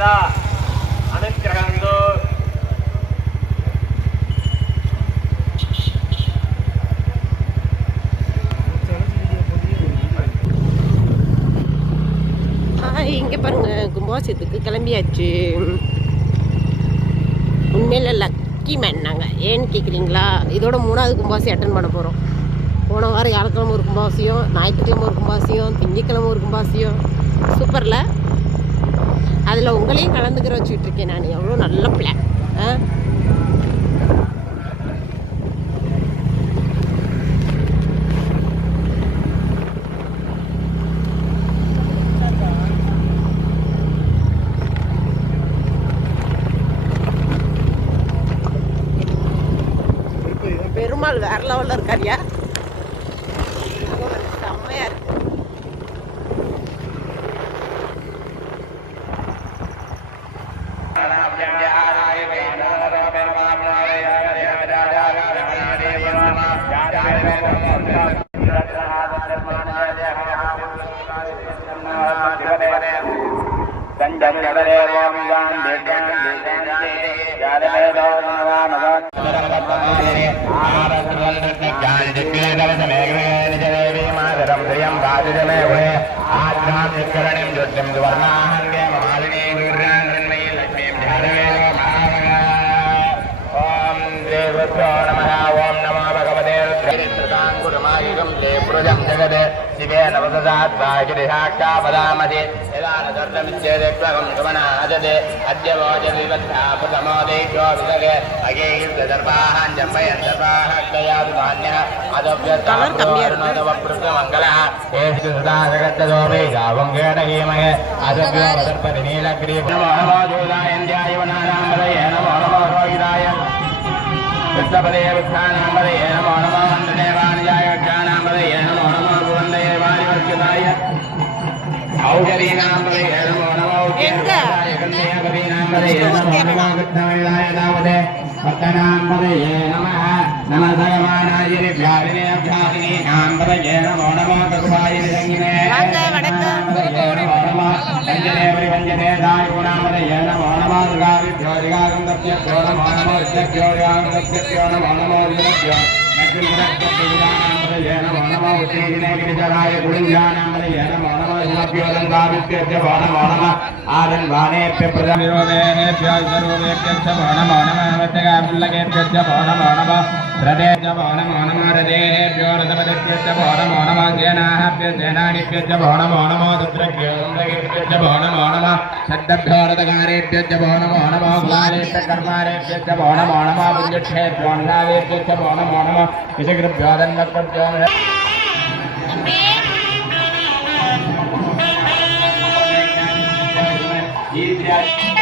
పాద అనుగ్రహంతో இங்கே பாருங்க கும்பாசியத்துக்கு கிளம்பியாச்சு. உண்மையில் லக்கி மேன் நாங்கள் ஏன்னு கேட்குறீங்களா இதோட மூணாவது கும்பாசி அட்டன் பண்ண போகிறோம் போன வாரம் வியாழக்கிழமை ஒரு கும்பாசியம் ஞாயிற்றுக்கிழமை ஒரு கும்பாசியம் திங்கக்கிழமை ஒரு கும்பாசியம் சூப்பரில்? அதில் உங்களையும் கலந்துக்கிற வச்சுட்ருக்கேன் நான். எவ்வளோ நல்ல பிளான் ஆ? பெருமாள் வேற லெவலில் இருக்காரியா? ஆத்மாதிகரணிம் ஜோத்தியம் துவர்ணாங்கே மாலினி குர்ராங்கன்மையில் லட்சுமியும் ஜாதவேதோ பாவக ஓம் தேவத்தோ நம जगद शिवेन वदसाद्वागिरिशाक्षापदामधि यदा न दर्शमिच्छेदेत्वं गमनाजते अद्य वोचविबद्धापतमोदैक्यो विदगे अगेयुर्दर्पाहाञ्जम्बयन् दर्पाहक्तयातु धान्यः अदभ्यर्थाप्रोरुणोदवपृष्टमङ्गलः येषु सदा जगद्दोमे गावङ्गेण हीमहे अदभ्योदर्परिनीलग्रीव नमो नमो ज्योदायन्त्याय वनानां वदये नमो नमो रोहिताय कृष्णपदे विस्थानां वदये नमो பத்தனாம்பதையே நம நம சயமானாயிரு வியாபினே வியாபினே நாம்பதையே நமோ நமோ ககுபாயிரு சங்கினே வஞ்சனே வஞ்சனே தாய் குணாமதையே நமோ நமோ துர்காவிப்யோ திகாகம் தப்யோ நமோ ദുർഗാഗന്ധഭ്യോ നമോ നമോ വിദ്യഭ്യോ ദുർഗാഗന്ധഭ്യോ നമോ നമോ വിദ്യഭ്യോ നഗ്നമൃഗഭ്യോ നമോ നമോ ഉത്തേജിനേ né? Entre as...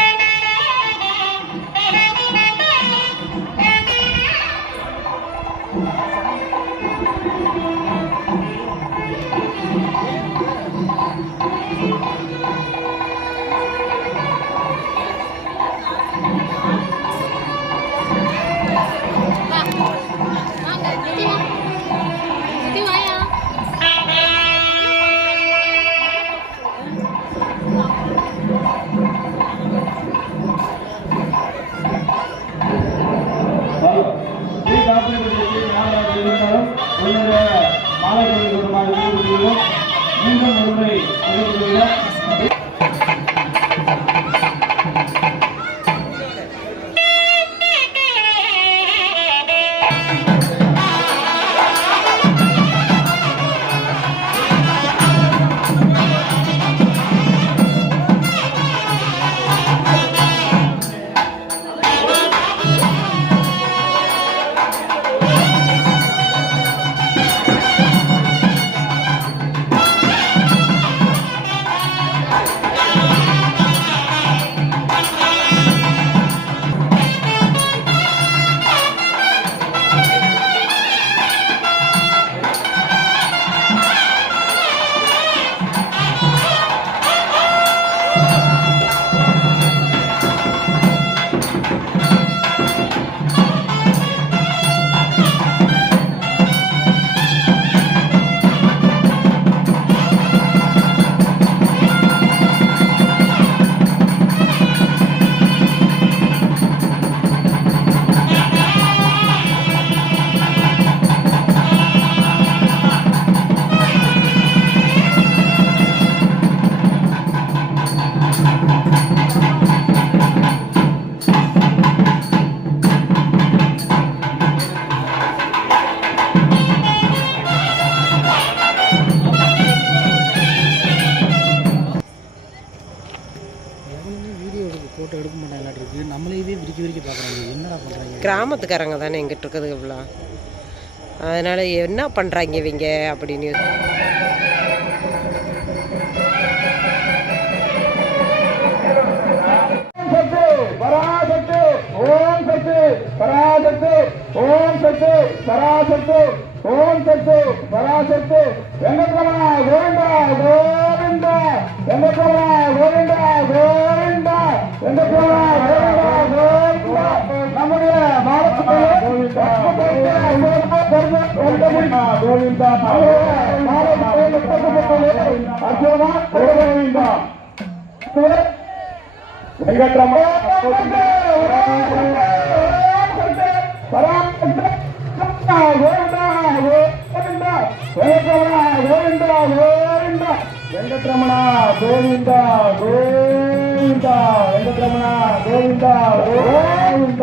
கிராமத்துக்காரங்க தானே எங்கிட்ட இருக்குது இவ்வளோ அதனால் என்ன பண்ணுறாங்க இவங்க அப்படின்னு பராசத்து ஓம் சத்து பராசத்து ஓம் சத்து பராசத்து ஓம் சத்து பராசத்து. வெங்கட்ரமணா கோவிந்தா கோவிந்தா வெங்கட்ரமணா கோவிந்தா கோவிந்தா. வெங்கட்ரமணா గోవింద అర్జున గోవింద వెంకట్రమ్మ వెంకటరమణ గోవింద గోవింద వెంకటరమణ గోవింద గోవింద.